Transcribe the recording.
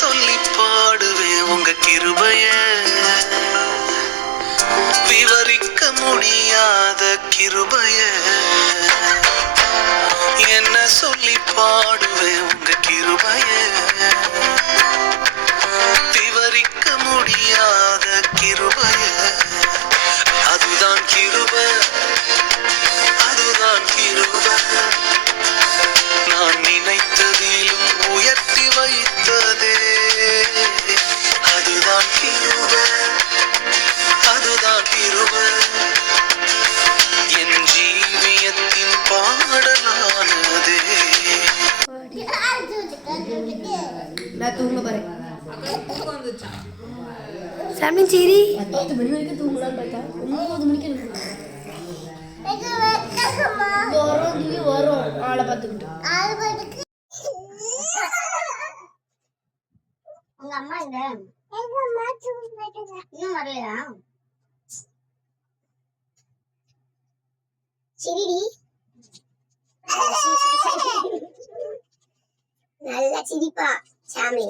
சொல்லி பாடுவேன் உங்க கிருபைய, விவரிக்க முடியாத கிருபைய. என்ன சொல்லி பாடுவேன் உங்க கிருபைய, விவரிக்க முடியாத கிருபைய. அதுதான் கிருபை, அதுதான் கிருபை. நான் நினைத்ததிலும் உயர்த்தி வைத்ததே. அதுதான் கிருபை, அதுதான் கிருபை. என் ஜீவியத்தின் பாடலானதே. நான் தூங்க போறேன். சாமின் சரி 10 மணி வரைக்கும் தூங்கலான்னு பார்த்தா 9 மணிக்கு வரும் ஆளை பார்த்துக்கிட்டு. உங்க அம்மா எங்க? இன்னும் வரலையா? சரிடி, நல்லா சிரிப்பா சாமி.